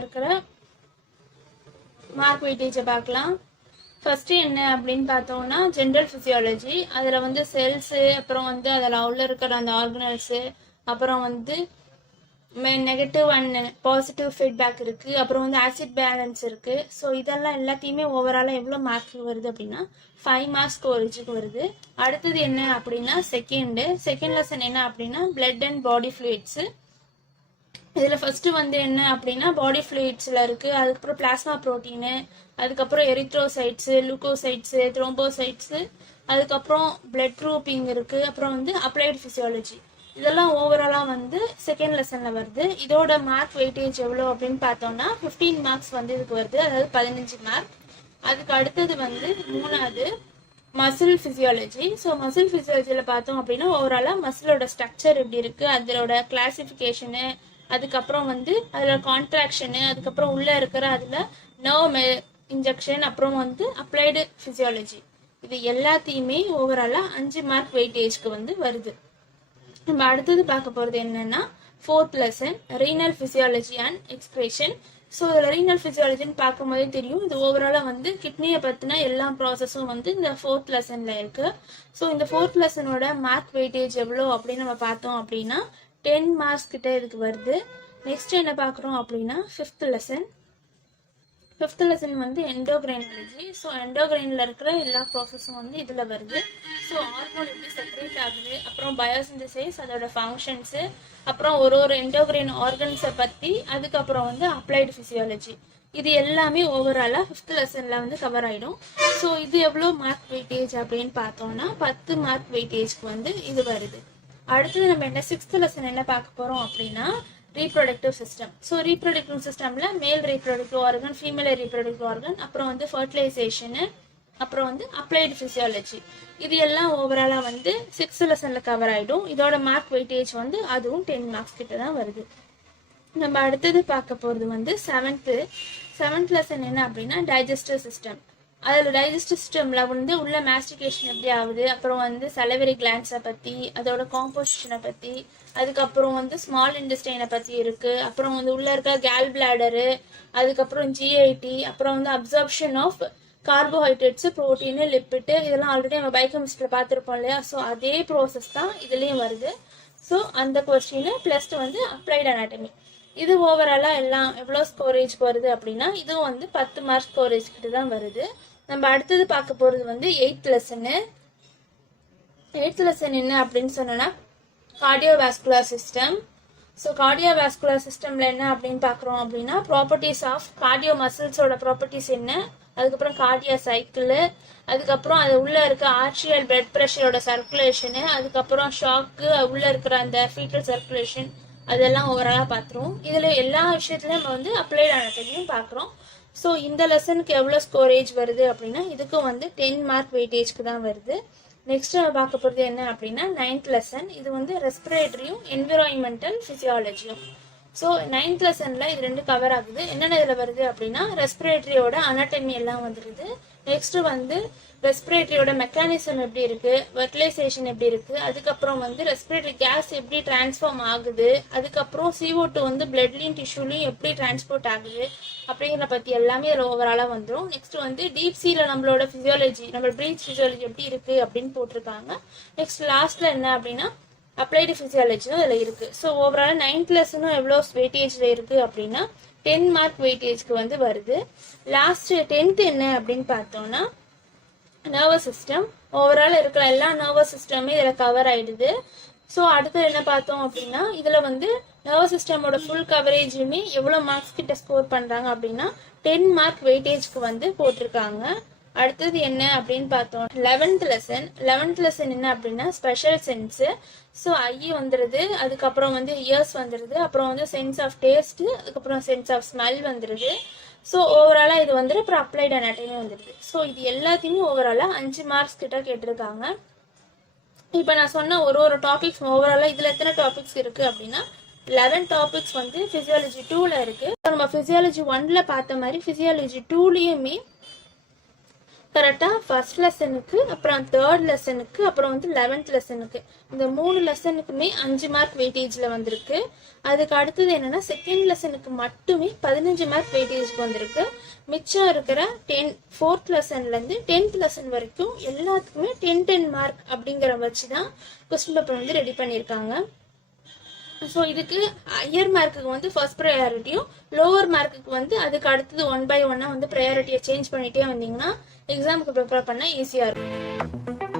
இருக்கிற மார்க் வெயிட்டேஜை பார்க்கலாம். ஃபஸ்ட்டு என்ன அப்படின்னு பார்த்தோம்னா ஜென்ரல் ஃபிசியாலஜி. அதில் வந்து செல்ஸு, அப்புறம் வந்து அதில் உள்ள இருக்கிற அந்த ஆர்கனல்ஸு, அப்புறம் வந்து நெகட்டிவ் அண்ட் பாசிட்டிவ் ஃபீட்பேக் இருக்குது, அப்புறம் வந்து ஆசிட் பேலன்ஸ் இருக்குது. ஸோ இதெல்லாம் எல்லாத்தையுமே ஓவராலாக எவ்வளோ மார்க் வருது அப்படின்னா 5 மார்க்ஸ் ஸ்கோரேஜுக்கு வருது. அடுத்தது என்ன அப்படின்னா செகண்ட் லெசன் என்ன அப்படின்னா பிளட் அண்ட் பாடி ஃப்ளூயிட்ஸு. இதில் ஃபஸ்ட்டு வந்து என்ன அப்படின்னா பாடி ஃப்ளூயிட்ஸில் இருக்குது, அதுக்கப்புறம் பிளாஸ்மா ப்ரோட்டீனு, அதுக்கப்புறம் எரித்ரோசைட்ஸு, லுக்கோசைட்ஸு, த்ரோம்போசைட்ஸு, அதுக்கப்புறம் பிளட் குரூப்பிங் இருக்குது, அப்புறம் வந்து அப்ளைடு ஃபிசியாலஜி. இதெல்லாம் ஓவராலாக வந்து செகண்ட் லெசனில் வருது. இதோட மார்க் வெயிட்டேஜ் எவ்வளோ அப்படின்னு பார்த்தோம்னா 15 மார்க்ஸ் வந்து இதுக்கு வருது, அதாவது 15 மார்க். அதுக்கு அடுத்தது வந்து மூணாவது மசில் ஃபிசியாலஜி. ஸோ மசில் ஃபிசியாலஜியில் பார்த்தோம் அப்படின்னா ஓவராலாக மசிலோட ஸ்ட்ரக்சர் எப்படி இருக்குது, அதோட கிளாசிஃபிகேஷனு, அதுக்கப்புறம் வந்து அதில் கான்ட்ராக்ஷனு, அதுக்கப்புறம் உள்ளே இருக்கிற அதில் நர்வ் இன்ஜெக்ஷன், அப்புறம் வந்து அப்ளைடு ஃபிசியாலஜி. இது எல்லாத்தையுமே ஓவராலாக 5 மார்க் வெயிட்டேஜ்க்கு வந்து வருது. நம்ம அடுத்தது பார்க்க போகிறது என்னன்னா 4th lesson renal physiology and excretion. So இதில் ரீனல் ஃபிசியாலஜின்னு பார்க்கும்போதே தெரியும், இது ஓவராலாக வந்து கிட்னியை பற்றின எல்லா ப்ராசஸும் வந்து இந்த 4th லெசனில் இருக்குது. ஸோ இந்த 4th லெசனோட மார்க் வெயிட்டேஜ் எவ்வளோ அப்படின்னு நம்ம பார்த்தோம் அப்படின்னா 10 மார்க்ஸ் கிட்ட இதுக்கு வருது. நெக்ஸ்ட் என்ன பார்க்குறோம் அப்படின்னா 5th லெசன் வந்து எண்டோக்ரைனாலஜி. ஸோ எண்டோக்ரைனில் இருக்கிற எல்லா ப்ராசஸும் வந்து இதில் வருது. ஸோ ஹார்மோன் எப்படி செப்பரேட் ஆகுது, அப்புறம் பயோசிந்தசைஸ், அதோட ஃபங்க்ஷன்ஸு, அப்புறம் ஒரு எண்டோக்ரைன் ஆர்கன்ஸை பற்றி, அதுக்கப்புறம் வந்து அப்ளைடு ஃபிசியாலஜி. இது எல்லாமே ஓவராலாக 5th லெசனில் வந்து கவர் ஆகிடும். ஸோ இது எவ்வளோ மார்க் வெயிட்டேஜ் அப்படின்னு பார்த்தோம்னா 10 மார்க் வெயிட்டேஜ்க்கு வந்து இது வருது. அடுத்தது நம்ம என்ன 6th லெசன் என்ன பார்க்க போகிறோம் அப்படின்னா ரீப்ரொடக்டிவ் சிஸ்டம். ஸோ ரீப்ரொடக்டிவ் சிஸ்டமில் மேல் reproductive organ, female reproductive organ, அப்புறம் வந்து ஃபர்டிலைசேஷனு, அப்புறம் வந்து அப்ளைடு ஃபிசியாலஜி. இது எல்லாம் ஓவராலாக வந்து 6th லெசனில் கவர் ஆகிடும். இதோட மார்க் வெயிட்டேஜ் வந்து அதுவும் 10 மார்க்ஸ் கிட்ட தான் வருது. நம்ம அடுத்தது பார்க்க போகிறது வந்து 7th லெசன் என்ன அப்படின்னா டைஜஸ்டிவ் சிஸ்டம். அதில் டைஜஸ்டிவ் சிஸ்டமில் வந்து உள்ள மாஸ்டிகேஷன் எப்படி ஆகுது, அப்புறம் வந்து சலவரி கிளான்ஸை பற்றி, அதோட காம்போசிஷனை பற்றி, அதுக்கப்புறம் வந்து ஸ்மால் இன்டெஸ்டைனை பற்றி இருக்குது, அப்புறம் வந்து உள்ளே இருக்க கேல் பிளாடரு, அதுக்கப்புறம் ஜிஐடி, அப்புறம் வந்து அப்சார்ப்ஷன் ஆஃப் கார்போஹைட்ரேட்ஸு, ப்ரோட்டீனு, லிப்பிட்டு, இதெல்லாம் ஆல்ரெடி நம்ம பயோகெமிஸ்ட்ரியில் பார்த்துருப்போம் இல்லையா. ஸோ அதே ப்ராசஸ் தான் இதுலேயும் வருது. ஸோ அந்த கொஸ்டின் ப்ளஸ் வந்து அப்ளைடு அனாட்டமி. இது ஓவராலாக எல்லாம் எவ்வளோ ஸ்கோரேஜ்க்கு வருது அப்படின்னா இதுவும் வந்து 10 மார்க் ஸ்கோரேஜ் கிட்ட தான் வருது. நம்ம அடுத்தது பார்க்க போகிறது வந்து 8th லெசன் என்ன அப்படின்னு சொன்னோன்னா கார்டியோவாஸ்குலர் சிஸ்டம். ஸோ கார்டியோவாஸ்குலர் சிஸ்டமில் என்ன அப்படின்னு பார்க்குறோம் அப்படின்னா ப்ராப்பர்ட்டிஸ் ஆஃப் கார்டியோ மசில்ஸோட ப்ராப்பர்ட்டிஸ் என்ன, அதுக்கப்புறம் கார்டியா சைக்கிள், அதுக்கப்புறம் அது உள்ளே இருக்க ஆர்ட்ரியல் பிளட் ப்ரெஷரோட சர்க்குலேஷனு, அதுக்கப்புறம் ஷாக்கு, உள்ளே இருக்கிற அந்த ஃபீட்டல் சர்க்குலேஷன், அதெல்லாம் ஓவராலாக பார்த்துருவோம். இதில் எல்லா விஷயத்துலையும் நம்ம வந்து அப்ளைடு அனாட்டமியும் பார்க்குறோம். ஸோ இந்த லெசனுக்கு எவ்வளோ ஸ்கோரேஜ் வருது அப்படின்னா இதுக்கும் வந்து 10 மார்க் வெயிட்டேஜ்க்கு தான் வருது. நெக்ஸ்ட் நம்ம பார்க்க போகிறது என்ன அப்படின்னா 9th லெசன். இது வந்து ரெஸ்பிரேட்டரியும் என்விரான்மெண்டல் ஃபிசியாலஜியும். ஸோ 9th லெசனில் இது ரெண்டு கவர் ஆகுது. என்னென்ன இதில் வருது அப்படின்னா ரெஸ்பிரேட்டரியோட அனாட்டமி எல்லாம் வந்துடுது. நெக்ஸ்ட்டு வந்து ரெஸ்பிரேட்டரியோட மெக்கானிசம் எப்படி இருக்குது, வெர்டிலைசேஷன் எப்படி இருக்குது, அதுக்கப்புறம் வந்து ரெஸ்பிரேட்டரி கேஸ் எப்படி டிரான்ஸ்ஃபார்ம் ஆகுது, அதுக்கப்புறம் CO2 வந்து பிளட்லையும் டிஷ்யூலையும் எப்படி டிரான்ஸ்போர்ட் ஆகுது அப்படிங்கிற பற்றி எல்லாமே அதில் ஓவராலாக வந்துடும். நெக்ஸ்ட் வந்து டீப் சீல நம்மளோட ஃபிசியாலஜி, நம்ம பிரீத் ஃபிசியாலஜி எப்படி இருக்குது அப்படின்னு போட்டிருக்காங்க. நெக்ஸ்ட் லாஸ்ட்டில் என்ன அப்படின்னா அப்ளைடு ஃபிசியாலஜியும் அதில் இருக்குது. ஸோ ஓவராலாக 9th லெசனும் எவ்வளோ வெயிட்டேஜில் இருக்குது அப்படின்னா 10 மார்க் வெயிட்டேஜ்க்கு வந்து வருது. லாஸ்ட் 10th என்ன அப்படின்னு பார்த்தோம்னா நர்வஸ் சிஸ்டம். ஓவரால் இருக்கிற எல்லா நர்வஸ் சிஸ்டமே இதில் கவர் ஆகிடுது. ஸோ அடுத்து என்ன பார்த்தோம் அப்படின்னா இதில் வந்து நர்வஸ் சிஸ்டமோட ஃபுல் கவரேஜுமே எவ்வளோ மார்க்ஸ் கிட்ட ஸ்கோர் பண்ணுறாங்க அப்படின்னா 10 மார்க் வெயிட்டேஜ்க்கு வந்து போட்டிருக்காங்க. அடுத்தது என்ன அப்படின்னு பார்த்தோம் 11th லெசன் என்ன அப்படின்னா ஸ்பெஷல் சென்ஸு. ஸோ ஐ வந்துடுது, அதுக்கப்புறம் வந்து இயர்ஸ் வந்துடுது, அப்புறம் வந்து சென்ஸ் ஆஃப் டேஸ்ட்டு, அதுக்கப்புறம் சென்ஸ் ஆஃப் ஸ்மெல் வந்துடுது. ஸோ ஓவராலாக இது வந்துட்டு அப்புறம் அப்ளைடு அனாட்டமி வந்துடுது. ஸோ இது எல்லாத்தையுமே ஓவராலாக 5 மார்க்ஸ் கிட்ட கேட்டிருக்காங்க. இப்போ நான் சொன்ன ஒரு டாபிக்ஸ் ஓவராலாக இதில் எத்தனை டாபிக்ஸ் இருக்குது அப்படின்னா 11 டாபிக்ஸ் வந்து ஃபிசியாலஜி 2ல் இருக்குது. நம்ம ஃபிசியாலஜி 1ல் பார்த்த மாதிரி ஃபிசியாலஜி 2லேயுமே கரெக்டாக ஃபர்ஸ்ட் லெசனுக்கு, அப்புறம் தேர்ட் லெசனுக்கு, அப்புறம் வந்து 11th லெசனுக்கு, இந்த 3 லெசனுக்குமே 5 மார்க் வெயிட்டேஜில் வந்திருக்கு. அதுக்கு அடுத்தது என்னென்னா செகண்ட் லெசனுக்கு மட்டுமே 15 மார்க் வெயிட்டேஜ்க்கு வந்திருக்கு. மிச்சம் இருக்கிற 4th லெசன்லேருந்து 10th லெசன் வரைக்கும் எல்லாத்துக்குமே 10 மார்க் அப்படிங்கிற வச்சு தான் கொஸ்டின் பேப்பர் வந்து ரெடி பண்ணியிருக்காங்க. ஸோ இதுக்கு ஹையர் மார்க்குக்கு வந்து ஃபர்ஸ்ட் ப்ரையாரிட்டியும், லோவர் மார்க்குக்கு வந்து அதுக்கு அடுத்தது 1 by 1 வந்து ப்ரையாரிட்டியை சேஞ்ச் பண்ணிகிட்டே வந்தீங்கன்னா எக்ஸாமுக்கு ப்ரிப்பேர் பண்ண ஈஸியாக இருக்கும்.